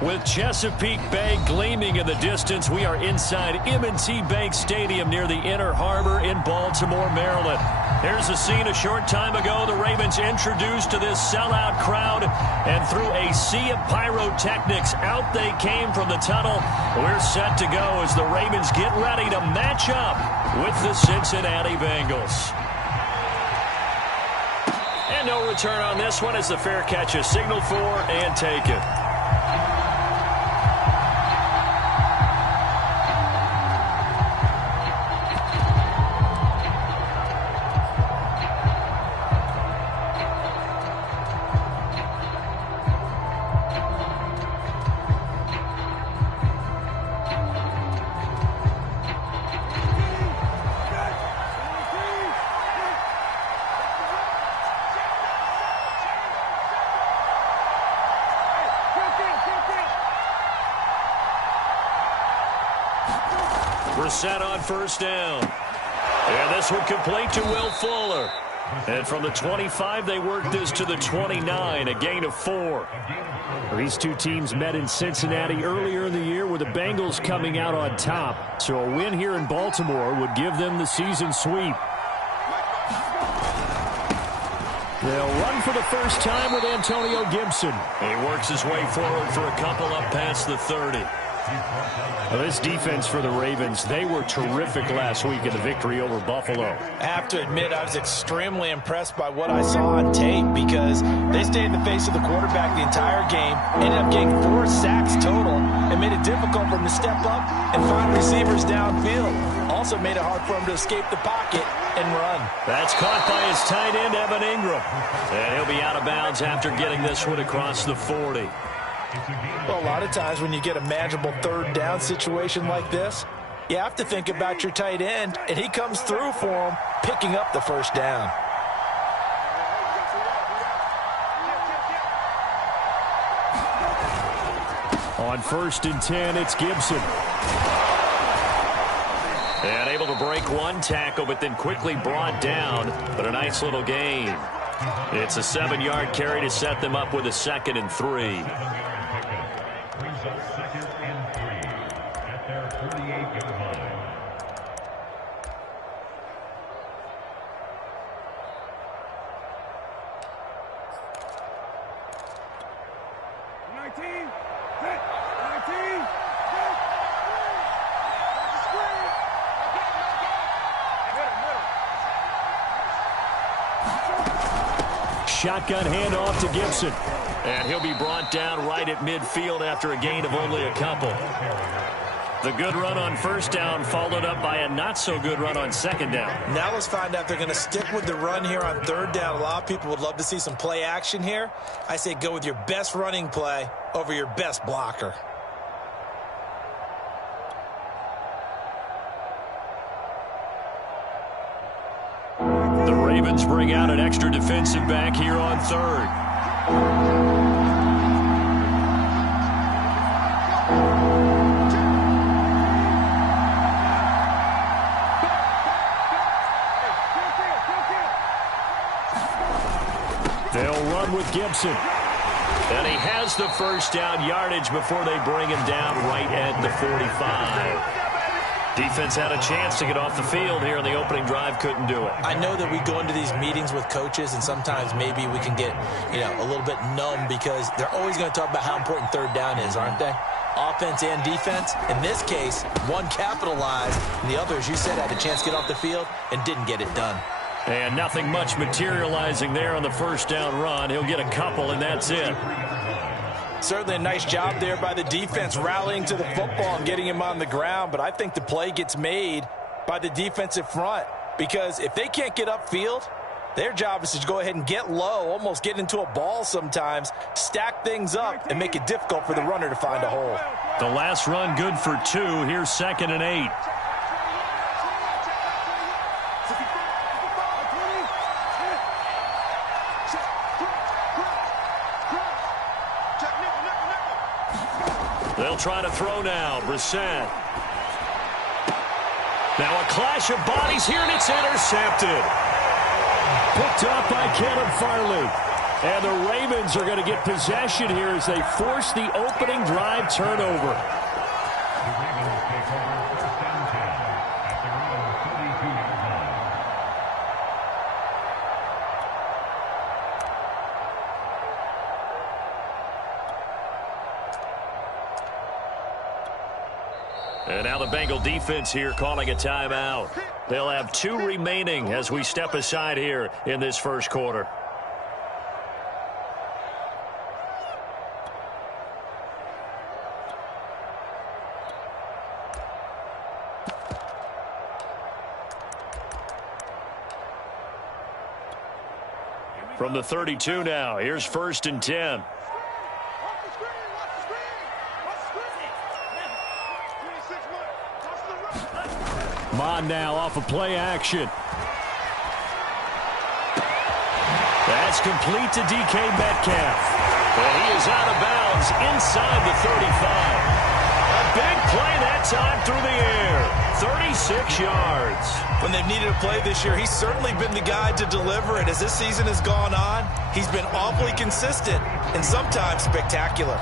With Chesapeake Bay gleaming in the distance, we are inside M&T Bank Stadium near the Inner Harbor in Baltimore, Maryland. Here's a scene a short time ago. The Ravens introduced to this sellout crowd, and through a sea of pyrotechnics, out they came from the tunnel. We're set to go as the Ravens get ready to match up with the Cincinnati Bengals. And no return on this one as the fair catch is signaled for and taken. We're set on first down. And this one complete to Will Fuller. And from the 25, they work this to the 29, a gain of 4. These two teams met in Cincinnati earlier in the year with the Bengals coming out on top. So a win here in Baltimore would give them the season sweep. They'll run for the first time with Antonio Gibson. He works his way forward for a couple up past the 30. Well, this defense for the Ravens, they were terrific last week in the victory over Buffalo. I have to admit, I was extremely impressed by what I saw on tape because they stayed in the face of the quarterback the entire game, ended up getting 4 sacks total, and made it difficult for him to step up and find receivers downfield. Also made it hard for him to escape the pocket and run. That's caught by his tight end, Evan Ingram. And he'll be out of bounds after getting this one across the 40. Well, a lot of times when you get a manageable third down situation like this, you have to think about your tight end, and he comes through for him, picking up the first down. On 1st and 10, it's Gibson. And able to break one tackle, but then quickly brought down, but a nice little gain. It's a 7-yard carry to set them up with a 2nd and 3. Shotgun handoff to Gibson. And he'll be brought down right at midfield after a gain of only a couple. The good run on first down followed up by a not-so-good run on second down. Now let's find out if they're going to stick with the run here on third down. A lot of people would love to see some play action here. I say go with your best running play over your best blocker. The Ravens bring out an extra defensive back here on third. They'll run with Gibson. And he has the first down yardage before they bring him down right at the 45. Defense had a chance to get off the field here in the opening drive, couldn't do it. I know that we go into these meetings with coaches, and sometimes maybe we can get, a little bit numb because they're always going to talk about how important third down is, aren't they? Offense and defense. In this case, one capitalized, and the other, as you said, had a chance to get off the field and didn't get it done. And nothing much materializing there on the first down run. He'll get a couple, and that's it. Certainly a nice job there by the defense rallying to the football and getting him on the ground, but I think the play gets made by the defensive front because if they can't get upfield, their job is to go ahead and get low, almost get into a ball sometimes, stack things up, and make it difficult for the runner to find a hole. The last run good for 2. Here's 2nd and 8. They'll try to throw now. Brissett. Now a clash of bodies here, and it's intercepted. Picked up by Caleb Farley. And the Ravens are going to get possession here as they force the opening drive turnover. And now the Bengal defense here calling a timeout. They'll have 2 remaining as we step aside here in this first quarter. From the 32 now, here's 1st and 10. Mon now off of play action. That's complete to DK Metcalf. And he is out of bounds inside the 35. A big play that time through the air. 36 yards. When they've needed a play this year, he's certainly been the guy to deliver it. As this season has gone on, he's been awfully consistent and sometimes spectacular.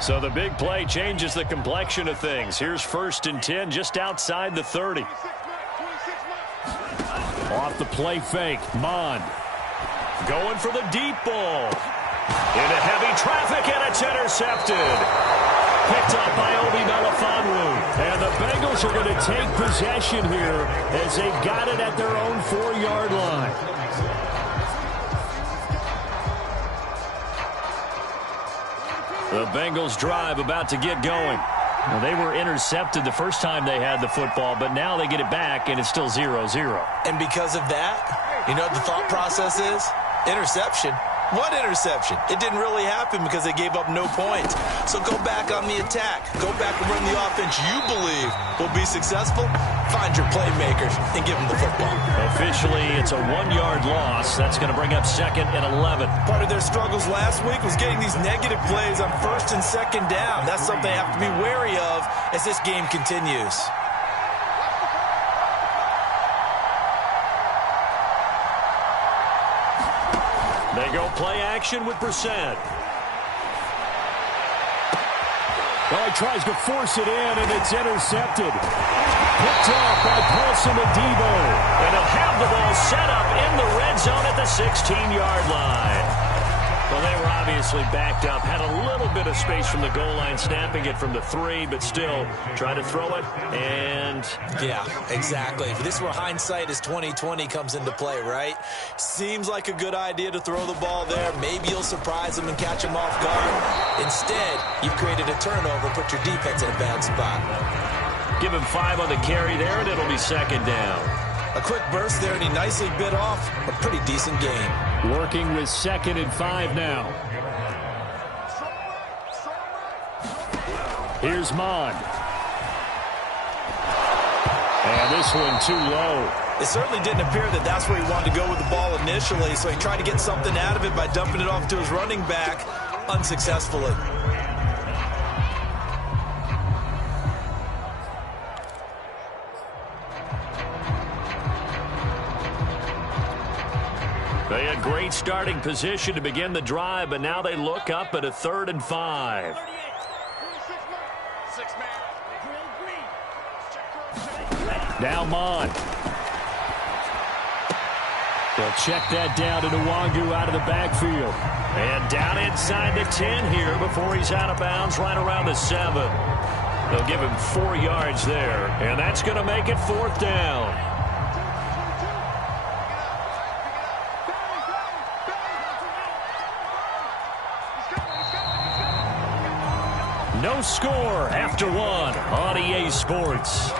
So the big play changes the complexion of things. Here's 1st and 10 just outside the 30. Off the play fake, Mon. Going for the deep ball. Into heavy traffic, and it's intercepted. Picked up by Obi Melifonwu. And the Bengals are going to take possession here as they got it at their own 4-yard line. The Bengals drive about to get going. Well, they were intercepted the first time they had the football, but now they get it back, and it's still 0-0. And because of that, you know what the thought process is? Interception. What interception? It didn't really happen because they gave up no points. So go back on the attack. Go back and run the offense you believe will be successful. Find your playmakers and give them the football. Officially, it's a 1-yard loss. That's going to bring up 2nd and 11. Part of their struggles last week was getting these negative plays on 1st and 2nd down. That's something they have to be wary of as this game continues. They go play action with Brissett. Well, he tries to force it in, and it's intercepted. Picked off by Paulson Adebo. And he'll have the ball set up in the red zone at the 16-yard line. Well, they were obviously backed up, had a little bit of space from the goal line, snapping it from the 3, but still trying to throw it, and... Yeah, exactly. If this were hindsight as 2020 comes into play, right? Seems like a good idea to throw the ball there. Maybe you'll surprise them and catch them off guard. Instead, you've created a turnover, put your defense in a bad spot. Give him 5 on the carry there, and it'll be 2nd down. A quick burst there, and he nicely bit off a pretty decent game. Working with 2nd and 5 now. Here's Mon. And this one too low. It certainly didn't appear that that's where he wanted to go with the ball initially, so he tried to get something out of it by dumping it off to his running back unsuccessfully. They had great starting position to begin the drive, but now they look up at a 3rd and 5. Now Mon. They'll check that down to Nwangu out of the backfield. And down inside the 10 here before he's out of bounds right around the 7. They'll give him 4 yards there, and that's going to make it 4th down. No score after 1 on EA Sports.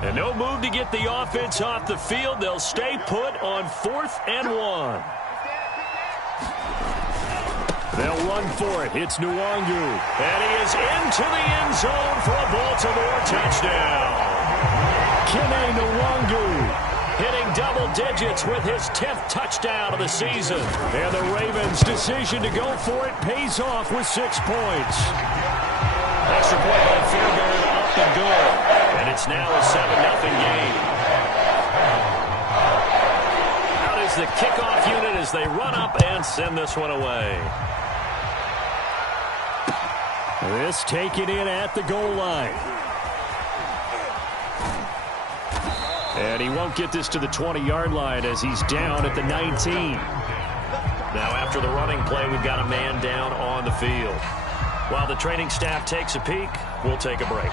And no move to get the offense off the field. They'll stay put on 4th and 1. They'll run run for it. It's Nwangu. And he is into the end zone for a Baltimore touchdown. Kene Nwangu hitting double digits with his 10th touchdown of the season. And the Ravens' decision to go for it pays off with 6 points. Extra point by Fairbairn up and good. And it's now a 7-0 game. Out is the kickoff unit as they run up and send this one away. This taken in at the goal line. And he won't get this to the 20-yard line as he's down at the 19. Now after the running play, we've got a man down on the field. While the training staff takes a peek, we'll take a break.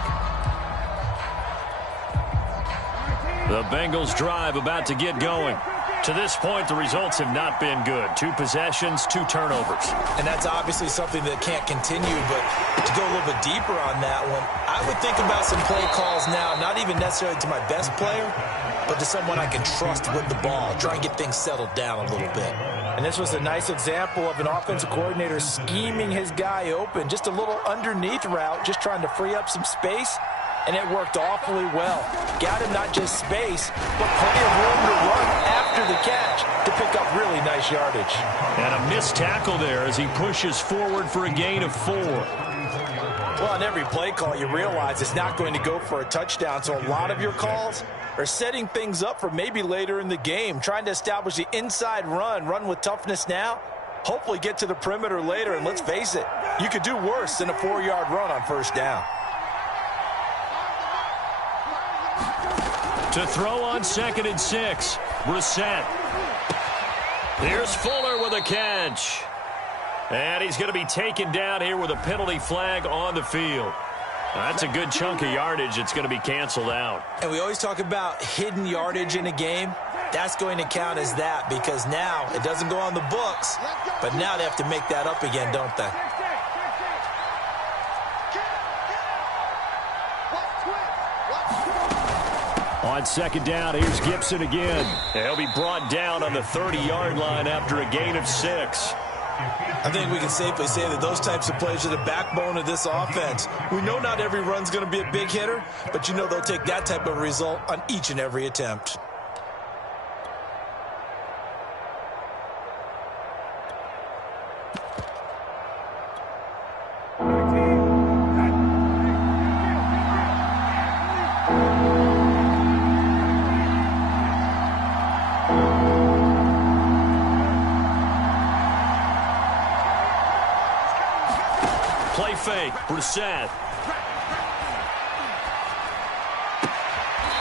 The Bengals drive about to get going. To this point, the results have not been good. 2 possessions, 2 turnovers. And that's obviously something that can't continue, but to go a little bit deeper on that one, I would think about some play calls now, not even necessarily to my best player, but to someone I can trust with the ball, try and get things settled down a little bit. And this was a nice example of an offensive coordinator scheming his guy open, just a little underneath route, just trying to free up some space. And it worked awfully well. Got him not just space, but plenty of room to run after the catch to pick up really nice yardage. And a missed tackle there as he pushes forward for a gain of 4. Well, on every play call, you realize it's not going to go for a touchdown. So a lot of your calls are setting things up for maybe later in the game, trying to establish the inside run with toughness now, hopefully get to the perimeter later. And let's face it, you could do worse than a 4-yard run on first down. To throw on 2nd and 6, Brissett. Here's Fuller with a catch. And he's going to be taken down here with a penalty flag on the field. That's a good chunk of yardage. It's going to be canceled out. And we always talk about hidden yardage in a game. That's going to count as that because now it doesn't go on the books, but now they have to make that up again, don't they? On 2nd down, here's Gibson again. He'll be brought down on the 30-yard line after a gain of 6. I think we can safely say that those types of plays are the backbone of this offense. We know not every run's going to be a big hitter, but you know they'll take that type of result on each and every attempt. Fake, Brissett.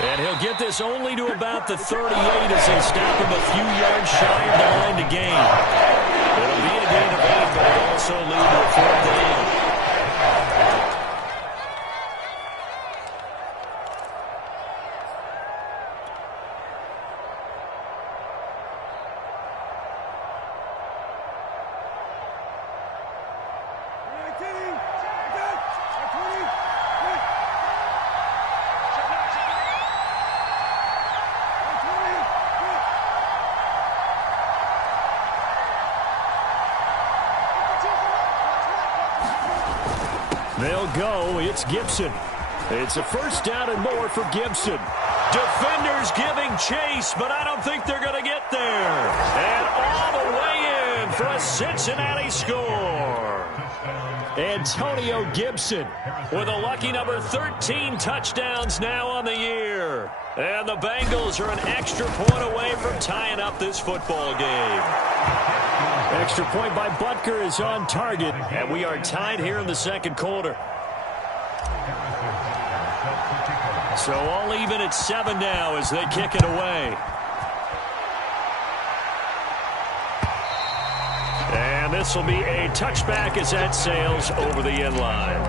And he'll get this only to about the 38 as they stop him a few yards shy of the line to gain. It'll be a gain of 8, but it'll also lead to a 4th down. They'll go. It's Gibson. It's a 1st down and more for Gibson. Defenders giving chase, but I don't think they're going to get there. And all the way in for a Cincinnati score. Antonio Gibson with a lucky number 13 touchdowns now on the year. And the Bengals are an extra point away from tying up this football game. Extra point by Butker is on target, and we are tied here in the 2nd quarter. So all even at 7 now as they kick it away. And this will be a touchback as that sails over the end line.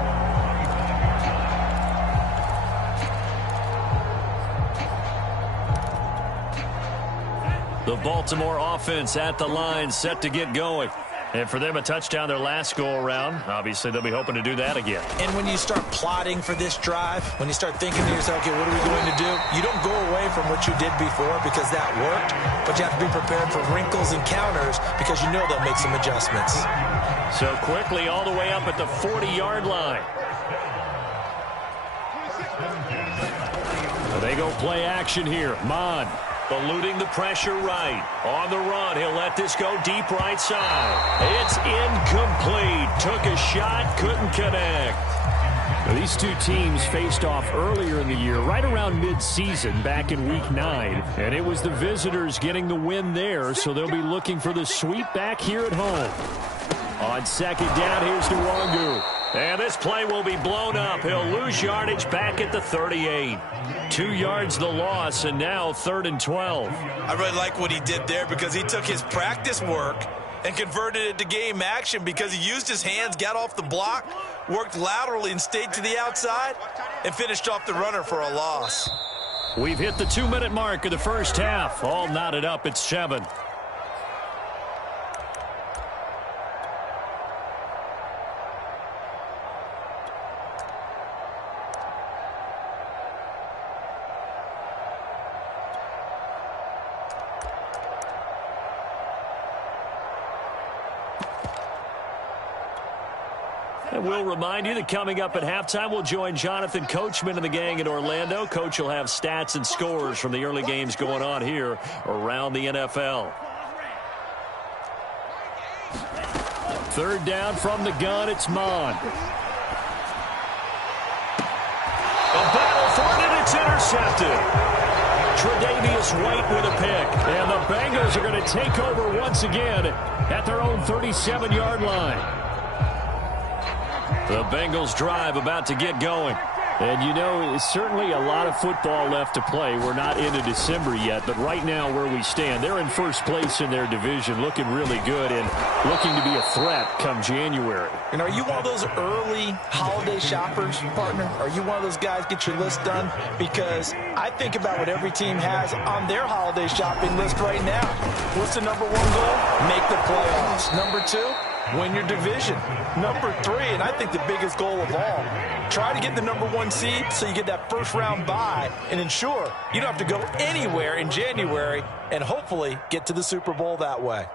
The Baltimore offense at the line set to get going. And for them, a touchdown their last go-around. Obviously, they'll be hoping to do that again. And when you start plotting for this drive, when you start thinking to yourself, okay, what are we going to do? You don't go away from what you did before because that worked, but you have to be prepared for wrinkles and counters because you know they'll make some adjustments. So quickly all the way up at the 40-yard line. They go play action here. Mon eluding the pressure right. On the run, he'll let this go deep right side. It's incomplete. Took a shot, couldn't connect. Now, these two teams faced off earlier in the year, right around mid-season, back in Week 9. And it was the visitors getting the win there, so they'll be looking for the sweep back here at home. On second down, here's Nwangu. And this play will be blown up. He'll lose yardage back at the 38. 2 yards the loss, and now 3rd and 12. I really like what he did there because he took his practice work and converted it to game action because he used his hands, got off the block, worked laterally and stayed to the outside, and finished off the runner for a loss. We've hit the 2-minute mark of the first half. All knotted up at 7. And we'll remind you that coming up at halftime, we'll join Jonathan Coachman and the gang in Orlando. Coach will have stats and scores from the early games going on here around the NFL. 3rd down from the gun, it's Mon. A battle for it, and it's intercepted. Tre'Davious White with a pick. And the Bengals are going to take over once again at their own 37-yard line. The Bengals drive about to get going. And, you know, it's certainly a lot of football left to play. We're not into December yet, but right now where we stand, they're in first place in their division, looking really good and looking to be a threat come January. And are you one of those early holiday shoppers, partner? Are you one of those guys get your list done? Because I think about what every team has on their holiday shopping list right now. What's the number 1 goal? Make the playoffs. Number 2? Win your division. Number 3, and I think the biggest goal of all, try to get the number 1 seed so you get that first-round bye and ensure you don't have to go anywhere in January and hopefully get to the Super Bowl that way.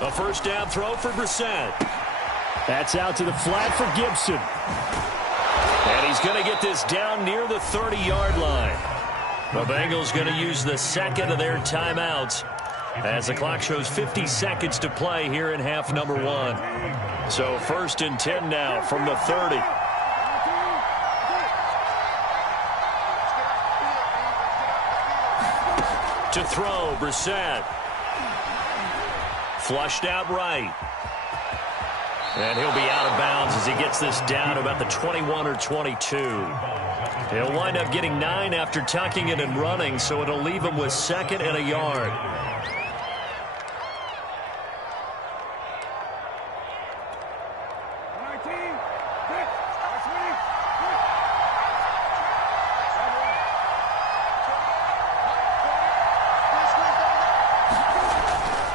A first down throw for Brissett. That's out to the flat for Gibson. And he's going to get this down near the 30-yard line. The Bengals going to use the second of their timeouts as the clock shows 50 seconds to play here in half number 1. So 1st and 10 now from the 30. To throw, Brissett. Flushed out right. And he'll be out of bounds as he gets this down to about the 21 or 22. He'll wind up getting 9 after tucking it and running, so it'll leave him with 2nd and a yard.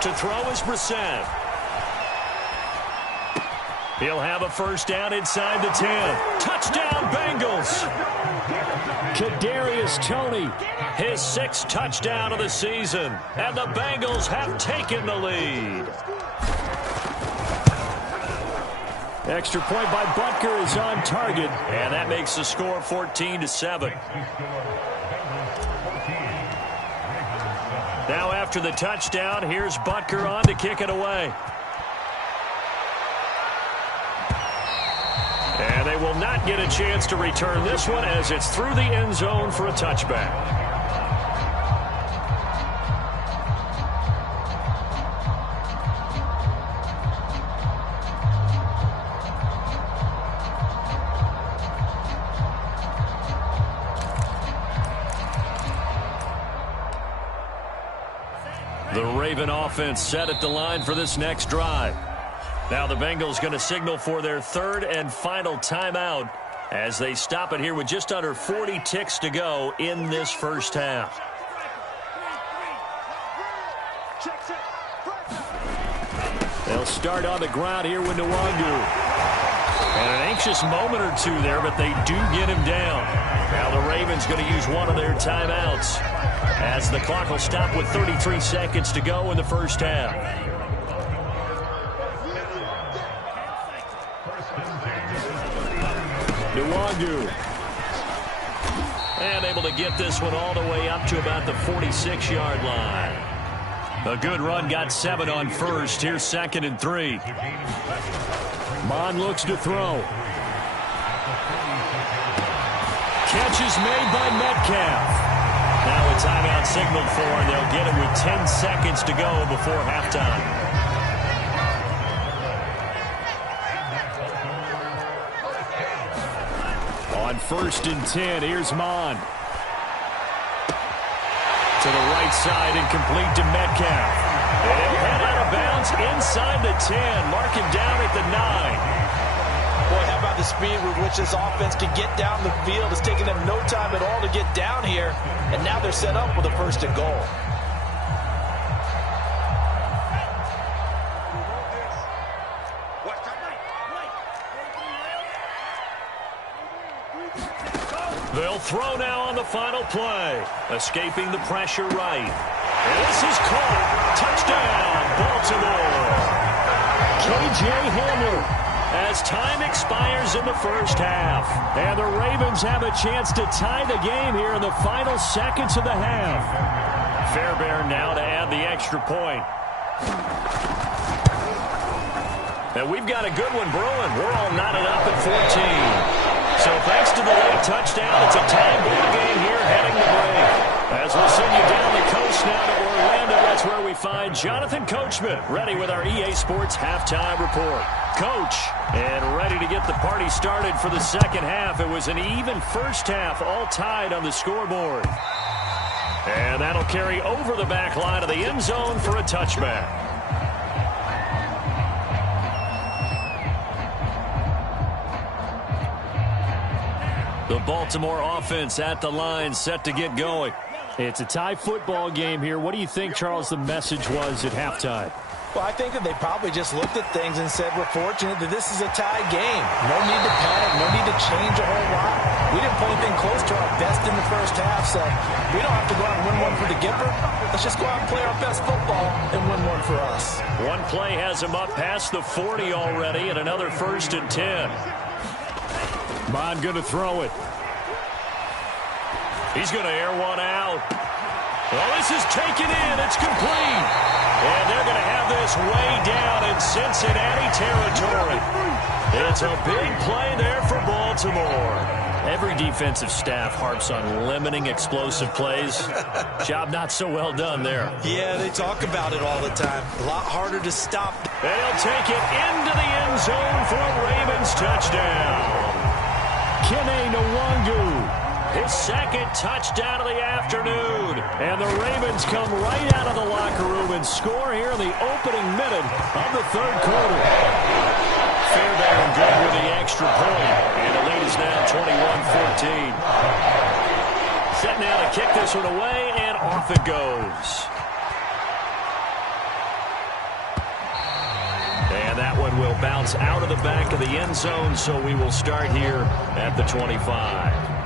To throw is Brissett. He'll have a first down inside the 10. Touchdown, Bengals. Kadarius Toney, his 6th touchdown of the season. And the Bengals have taken the lead. Extra point by Butker is on target. And that makes the score 14-7. Now after the touchdown, here's Butker on to kick it away. And they will not get a chance to return this one as it's through the end zone for a touchback. The Raven offense set at the line for this next drive. Now the Bengals going to signal for their third and final timeout as they stop it here with just under 40 ticks to go in this first half. They'll start on the ground here with Nwangu. And an anxious moment or two there, but they do get him down. Now the Ravens going to use one of their timeouts as the clock will stop with 33 seconds to go in the first half. Nwangu. And able to get this one all the way up to about the 46-yard line. A good run, got 7 on first. Here's 2nd and 3. Mon looks to throw. Catch is made by Metcalf. Now a timeout signaled for, and they'll get it with 10 seconds to go before halftime. On 1st and 10, here's Mon. To the right side and complete to Metcalf. And he'll head out of bounds inside the 10. Mark him down at the 9. Boy, how about the speed with which this offense can get down the field? It's taking them no time at all to get down here. And now they're set up with a 1st and goal. They'll throw now on the final play. Escaping the pressure right. And this is caught. Touchdown, Baltimore. K.J. Hamler as time expires in the first half. And the Ravens have a chance to tie the game here in the final seconds of the half. Fairbairn now to add the extra point. And we've got a good one brewing. We're all knotted up at 14. So thanks to the late touchdown, it's a tie ball game here heading to break. As we'll send you down the coast now to Orlando, that's where we find Jonathan Coachman ready with our EA Sports halftime report. Coach, and ready to get the party started for the second half. It was an even first half, all tied on the scoreboard. And that'll carry over the back line of the end zone for a touchback. The Baltimore offense at the line, set to get going. It's a tie football game here. What do you think, Charles, the message was at halftime? Well, I think that they probably just looked at things and said, we're fortunate that this is a tie game. No need to panic, no need to change a whole lot. We didn't play anything close to our best in the first half, so we don't have to go out and win one for the Gipper. Let's just go out and play our best football and win one for us. One play has him up past the 40 already, and another 1st and 10. Mon going to throw it. He's going to air one out. Well, this is taken in. It's complete. And they're going to have this way down in Cincinnati territory. It's a big play there for Baltimore. Every defensive staff harps on limiting explosive plays. Job not so well done there. Yeah, they talk about it all the time. A lot harder to stop. They'll take it into the end zone for a Ravens touchdown. Kene Nwangu. His 2nd touchdown of the afternoon. And the Ravens come right out of the locker room and score here in the opening minute of the 3rd quarter. Fairbairn good with the extra point. And the lead is now 21-14. Set now to kick this one away, and off it goes. And that one will bounce out of the back of the end zone, so we will start here at the 25.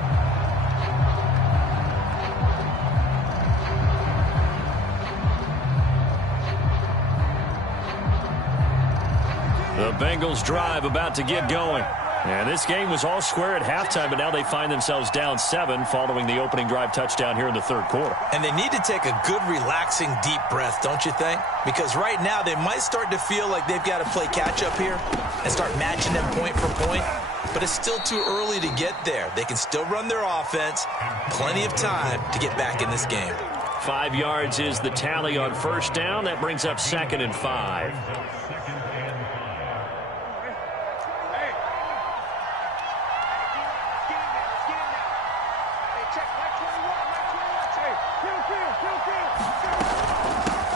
The Bengals drive about to get going. And this game was all square at halftime, but now they find themselves down 7 following the opening drive touchdown here in the 3rd quarter. And they need to take a good, relaxing, deep breath, don't you think? Because right now they might start to feel like they've got to play catch-up here and start matching them point for point. But it's still too early to get there. They can still run their offense. Plenty of time to get back in this game. 5 yards is the tally on 1st down. That brings up 2nd and 5.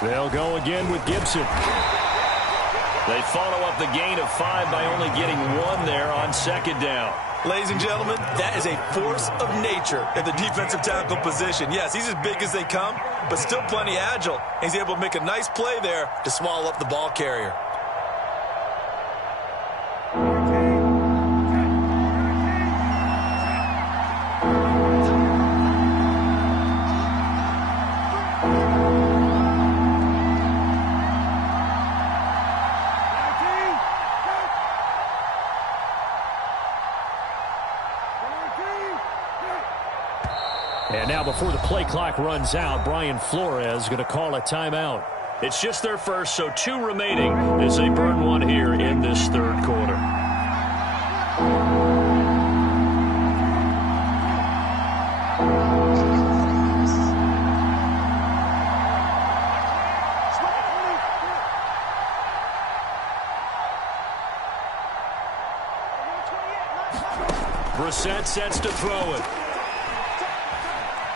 They'll go again with Gibson. They follow up the gain of 5 by only getting 1 there on second down. Ladies and gentlemen, that is a force of nature in the defensive tackle position. Yes, he's as big as they come, but still plenty agile. He's able to make a nice play there to swallow up the ball carrier. And now before the play clock runs out, Brian Flores going to call a timeout. It's just their first, so 2 remaining as they burn 1 here in this third quarter. Brissett sets to throw it.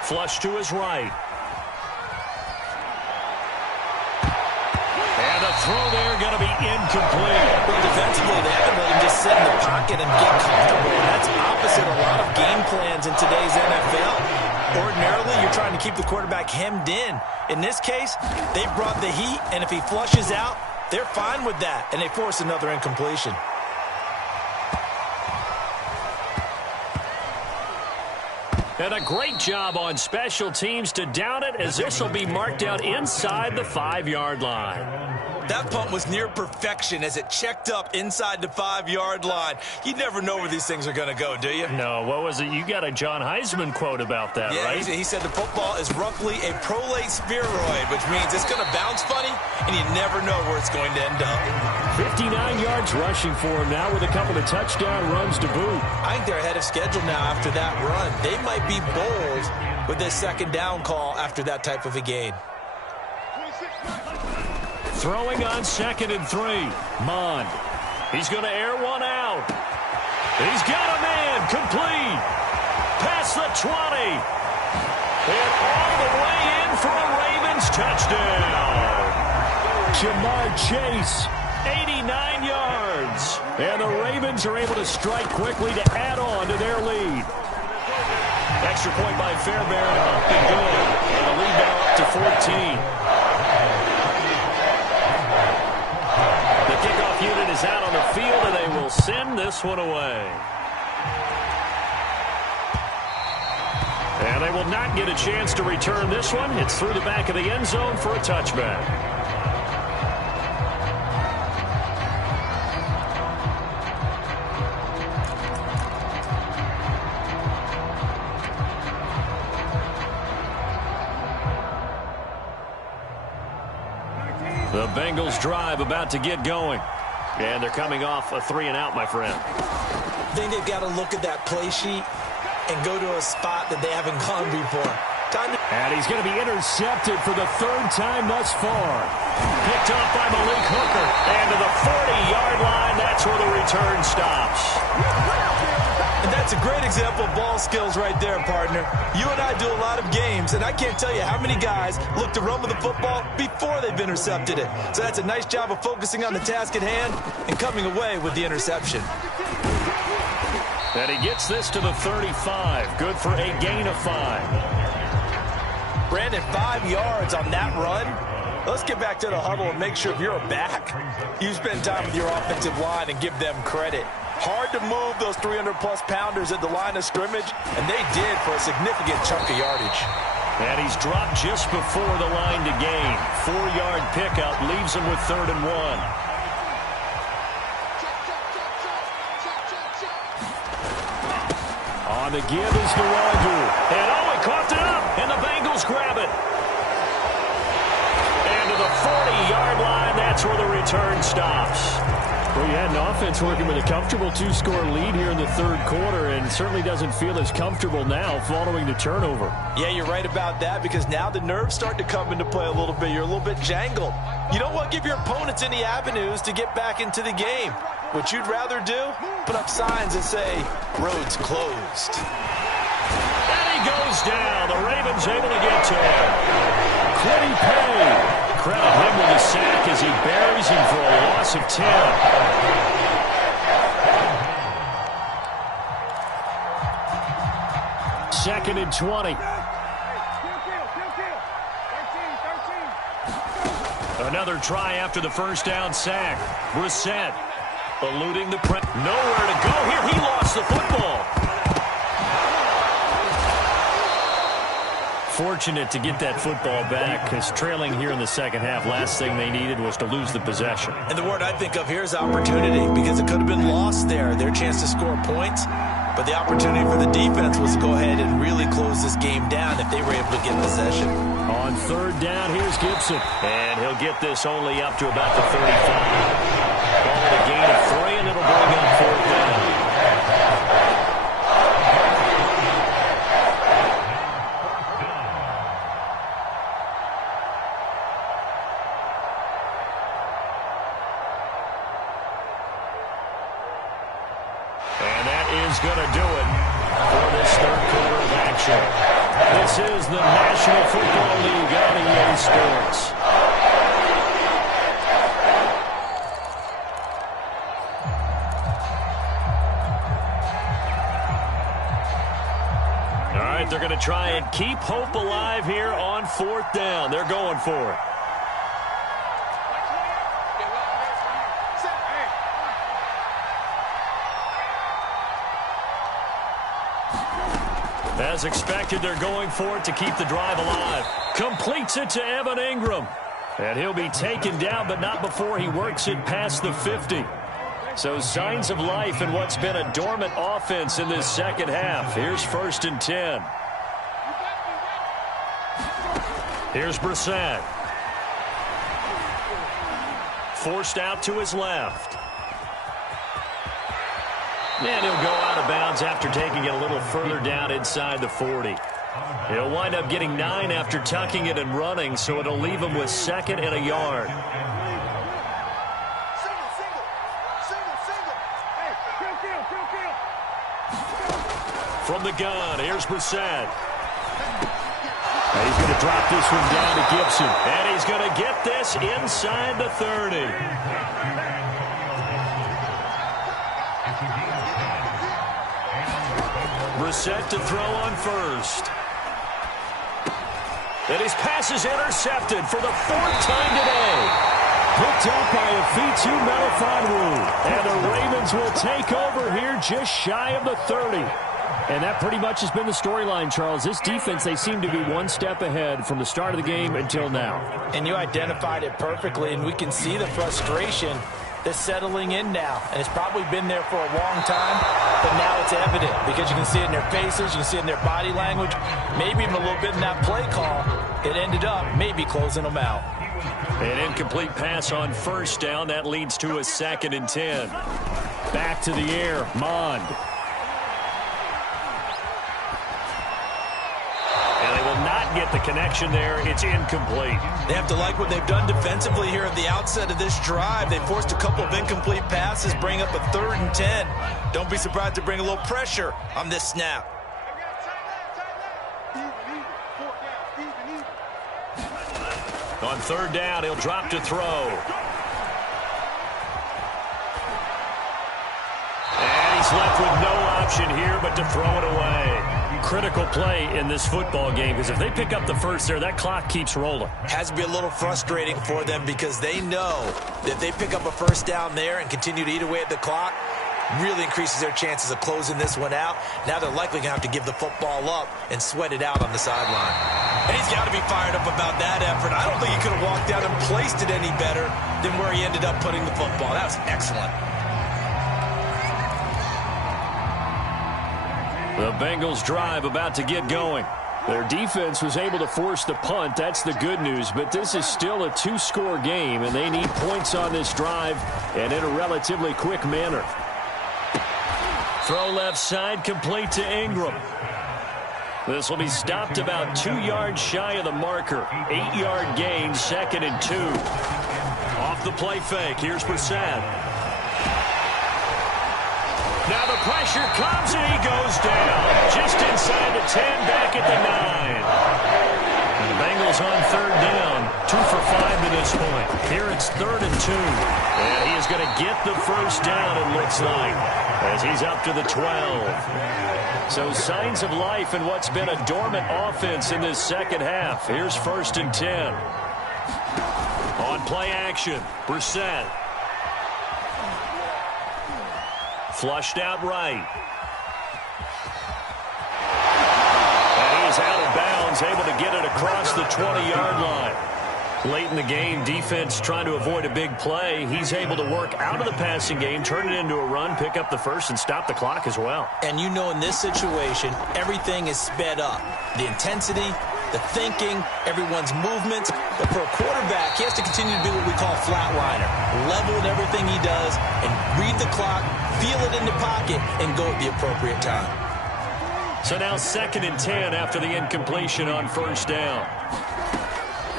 Flush to his right. And a throw there going to be incomplete. Well, defensively, they haven't let him just sit in the pocket and get comfortable. That's opposite a lot of game plans in today's NFL. Ordinarily, you're trying to keep the quarterback hemmed in. In this case, they brought the heat, and if he flushes out, they're fine with that, and they force another incompletion. And a great job on special teams to down it, as this will be marked out inside the 5-yard line. That punt was near perfection as it checked up inside the 5-yard line. You never know where these things are going to go, do you? No, what was it? You got a John Heisman quote about that, yeah, right? He said the football is roughly a prolate spheroid, which means it's going to bounce funny, and you never know where it's going to end up. 59 yards rushing for him now with a couple of touchdown runs to boot. I think they're ahead of schedule now after that run. They might be bold with this second down call after that type of a gain. Throwing on 2nd and 3. Mond. He's going to air one out. He's got a man. Complete. Past the 20. And all the way in for a Ravens touchdown. Jamar Chase. 89 yards. And the Ravens are able to strike quickly to add on to their lead. Extra point by Fairbairn, up and good. And the lead now up to 14. The kickoff unit is out on the field, and they will send this one away. And they will not get a chance to return this one. It's through the back of the end zone for a touchback. The Bengals drive about to get going. And they're coming off a 3-and-out, my friend. I think they've got to look at that play sheet and go to a spot that they haven't gone before. And he's going to be intercepted for the 3rd time thus far. Picked off by Malik Hooker. And to the 40-yard line, that's where the return stops. And that's a great example of ball skills right there, partner. You and I do a lot of games, and I can't tell you how many guys look to run with the football before they've intercepted it. So that's a nice job of focusing on the task at hand and coming away with the interception. And he gets this to the 35. Good for a gain of 5. Brandon, 5 yards on that run. Let's get back to the huddle and make sure if you're a back, you spend time with your offensive line and give them credit. Hard to move those 300-plus pounders at the line of scrimmage, and they did for a significant chunk of yardage. And he's dropped just before the line to gain. 4-yard pickup leaves him with 3rd and 1. On the give is Nwogu. And he caught it up, and the Bengals grab it. And to the 40-yard line, that's where the return stops. Well, you had an offense working with a comfortable 2-score lead here in the 3rd quarter, and certainly doesn't feel as comfortable now following the turnover. Yeah, you're right about that, because now the nerves start to come into play a little bit. You're a little bit jangled. You don't want to give your opponents any avenues to get back into the game. What you'd rather do, put up signs that say, roads closed. And he goes down. The Ravens able to get to him. Quiddy Pay credit him with a sack as he buries him for a loss of 10. Second and 20. Another try after the first down sack. Brissett eluding the press. Nowhere to go here. He lost the football. Fortunate to get that football back, because trailing here in the second half, last thing they needed was to lose the possession. And the word I think of here is opportunity, because it could have been lost there. Their chance to score points, but the opportunity for the defense was to go ahead and really close this game down if they were able to get possession. On third down, here's Gibson. And he'll get this only up to about the 35. Call it a gain of 3, and it'll bring up fourth down. And that is going to do it for this third quarter of action. This is the National Football League on EA Sports. All right, they're going to try and keep hope alive here on fourth down. They're going for it. As expected, they're going for it to keep the drive alive. Completes it to Evan Ingram. And he'll be taken down, but not before he works it past the 50. So signs of life in what's been a dormant offense in this second half. Here's first and 10. Here's Brissett. Forced out to his left. And he'll go out of bounds after taking it a little further down inside the 40. He'll wind up getting 9 after tucking it and running, so it'll leave him with second and a yard. From the gun, here's Brissett. And he's going to drop this one down to Gibson. And he's going to get this inside the 30. Brissett to throw on first. And his pass is intercepted for the 4th time today. Picked up by a Fitu Melifonwu. And the Ravens will take over here just shy of the 30. And that pretty much has been the storyline, Charles. This defense, they seem to be one step ahead from the start of the game until now. And you identified it perfectly, and we can see the frustration that's settling in now. And it's probably been there for a long time, but now it's evident because you can see it in their faces, you can see it in their body language, maybe even a little bit in that play call. It ended up maybe closing them out. An incomplete pass on first down. That leads to a 2nd and 10. Back to the air, Mond. Get the connection there. It's incomplete. They have to like what they've done defensively here at the outset of this drive. They forced a couple of incomplete passes, bring up a 3rd and 10. Don't be surprised to bring a little pressure on this snap. On 3rd down, he'll drop to throw. And he's left with no option here but to throw it away. Critical play in this football game, because if they pick up the first there, that clock keeps rolling. Has to be a little frustrating for them because they know that if they pick up a first down there and continue to eat away at the clock, really increases their chances of closing this one out. Now they're likely going to have to give the football up and sweat it out on the sideline. And he's got to be fired up about that effort. I don't think he could have walked out and placed it any better than where he ended up putting the football. That was excellent. The Bengals drive about to get going. Their defense was able to force the punt. That's the good news. But this is still a 2-score game, and they need points on this drive and in a relatively quick manner. Throw left side, complete to Ingram. This will be stopped about 2 yards shy of the marker. 8-yard gain, 2nd and 2. Off the play fake, here's Brissett. Now the pressure comes and he goes down. Just inside the 10, back at the 9. Bengals on third down, 2 for 5 to this point. Here it's 3rd and 2. And he is going to get the first down, it looks like, as he's up to the 12. So signs of life in what's been a dormant offense in this second half. Here's 1st and 10. On play action, Brissett. Flushed out right. And he's out of bounds, able to get it across the 20-yard line. Late in the game, defense trying to avoid a big play. He's able to work out of the passing game, turn it into a run, pick up the first, and stop the clock as well. And you know in this situation, everything is sped up. The intensity, the thinking, everyone's movements. But for a quarterback, he has to continue to do what we call flatliner. Level in everything he does and read the clock, feel it in the pocket, and go at the appropriate time. So now 2nd and 10 after the incompletion on 1st down.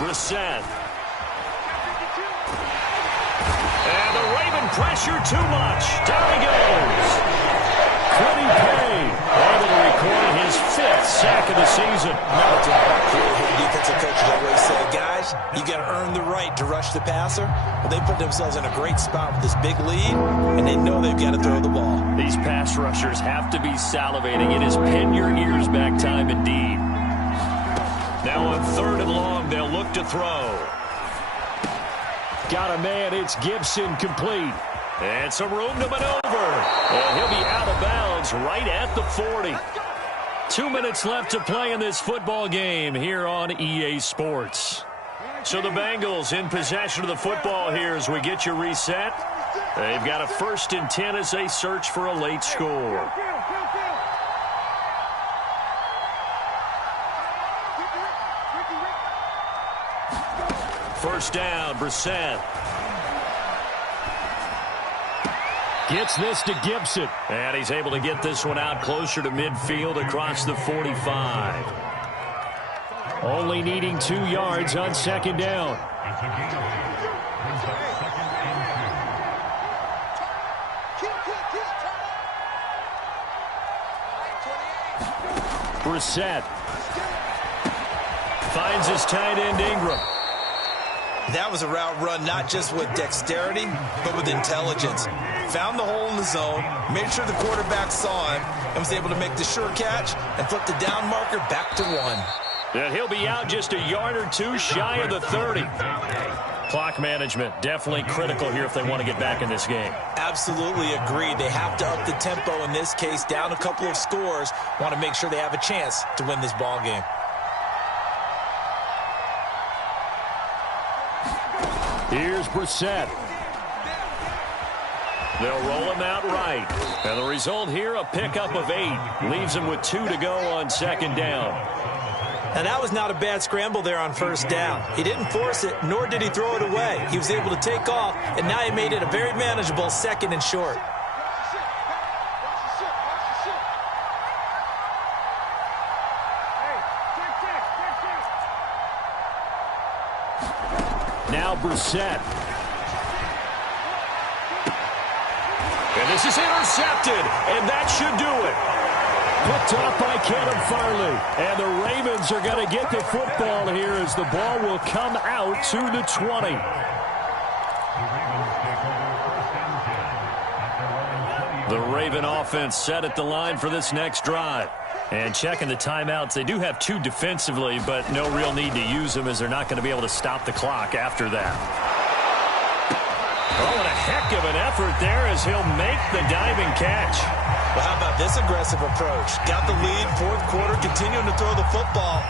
Brissett. And the Raven pressure too much. Down he goes. Quiddy Pay able to record his 5th sack of the season. Defensive coaches always say, guys, you got to earn the right to rush the passer. Well, they put themselves in a great spot with this big lead, and they know they've got to throw the ball. These pass rushers have to be salivating. It is pin your ears back time indeed. Now on 3rd and long, they'll look to throw. Got a man, it's Gibson, complete. And some room to maneuver. And he'll be out of bounds right at the 40. 2 minutes left to play in this football game here on EA Sports. So the Bengals in possession of the football here as we get you reset. They've got a 1st and 10 as they search for a late score. First down, Brissett. Gets this to Gibson. And he's able to get this one out closer to midfield across the 45. Only needing 2 yards on 2nd down. Brissett finds his tight end Ingram. That was a route run not just with dexterity, but with intelligence. Found the hole in the zone, made sure the quarterback saw him, and was able to make the sure catch and flip the down marker back to 1. And he'll be out just a yard or 2 shy of the 30. Clock management definitely critical here if they want to get back in this game. Absolutely agreed. They have to up the tempo in this case, down a couple of scores. Want to make sure they have a chance to win this ball game. Here's Brissett. They'll roll him out right. And the result here, a pickup of 8. Leaves him with 2 to go on 2nd down. And that was not a bad scramble there on 1st down. He didn't force it, nor did he throw it away. He was able to take off, and now he made it a very manageable 2nd and short. Now Brissett. And this is intercepted, and that should do it. Picked off by Caleb Farley. And the Ravens are going to get the football here as the ball will come out to the 20. The Raven offense set at the line for this next drive. And checking the timeouts, they do have 2 defensively, but no real need to use them as they're not going to be able to stop the clock after that. Oh, and a heck of an effort there as he'll make the diving catch. Well, how about this aggressive approach? Got the lead, 4th quarter, continuing to throw the football.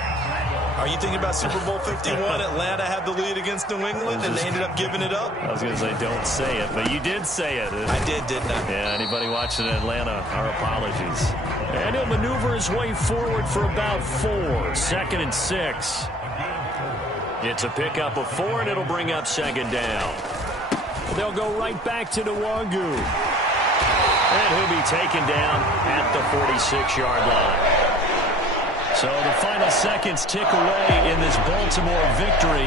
Are you thinking about Super Bowl 51? Atlanta had the lead against New England, and they ended up giving it up? I was going to say, don't say it, but you did say it. I did, didn't I? Yeah, anybody watching Atlanta, our apologies. And he'll maneuver his way forward for about 4. 2nd and 6. It's a pickup of 4, and it'll bring up 2nd down. They'll go right back to Nwangu. And he'll be taken down at the 46-yard line. So the final seconds tick away in this Baltimore victory.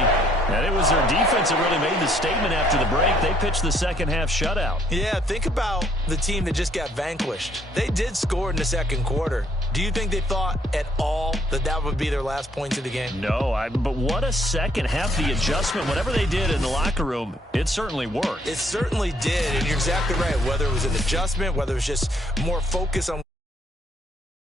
And it was their defense that really made the statement after the break. They pitched the second half shutout. Yeah, think about the team that just got vanquished. They did score in the 2nd quarter. Do you think they thought at all that that would be their last points of the game? No, but what a second half. The adjustment, whatever they did in the locker room, it certainly worked. It certainly did, and you're exactly right. Whether it was an adjustment, whether it was just more focus on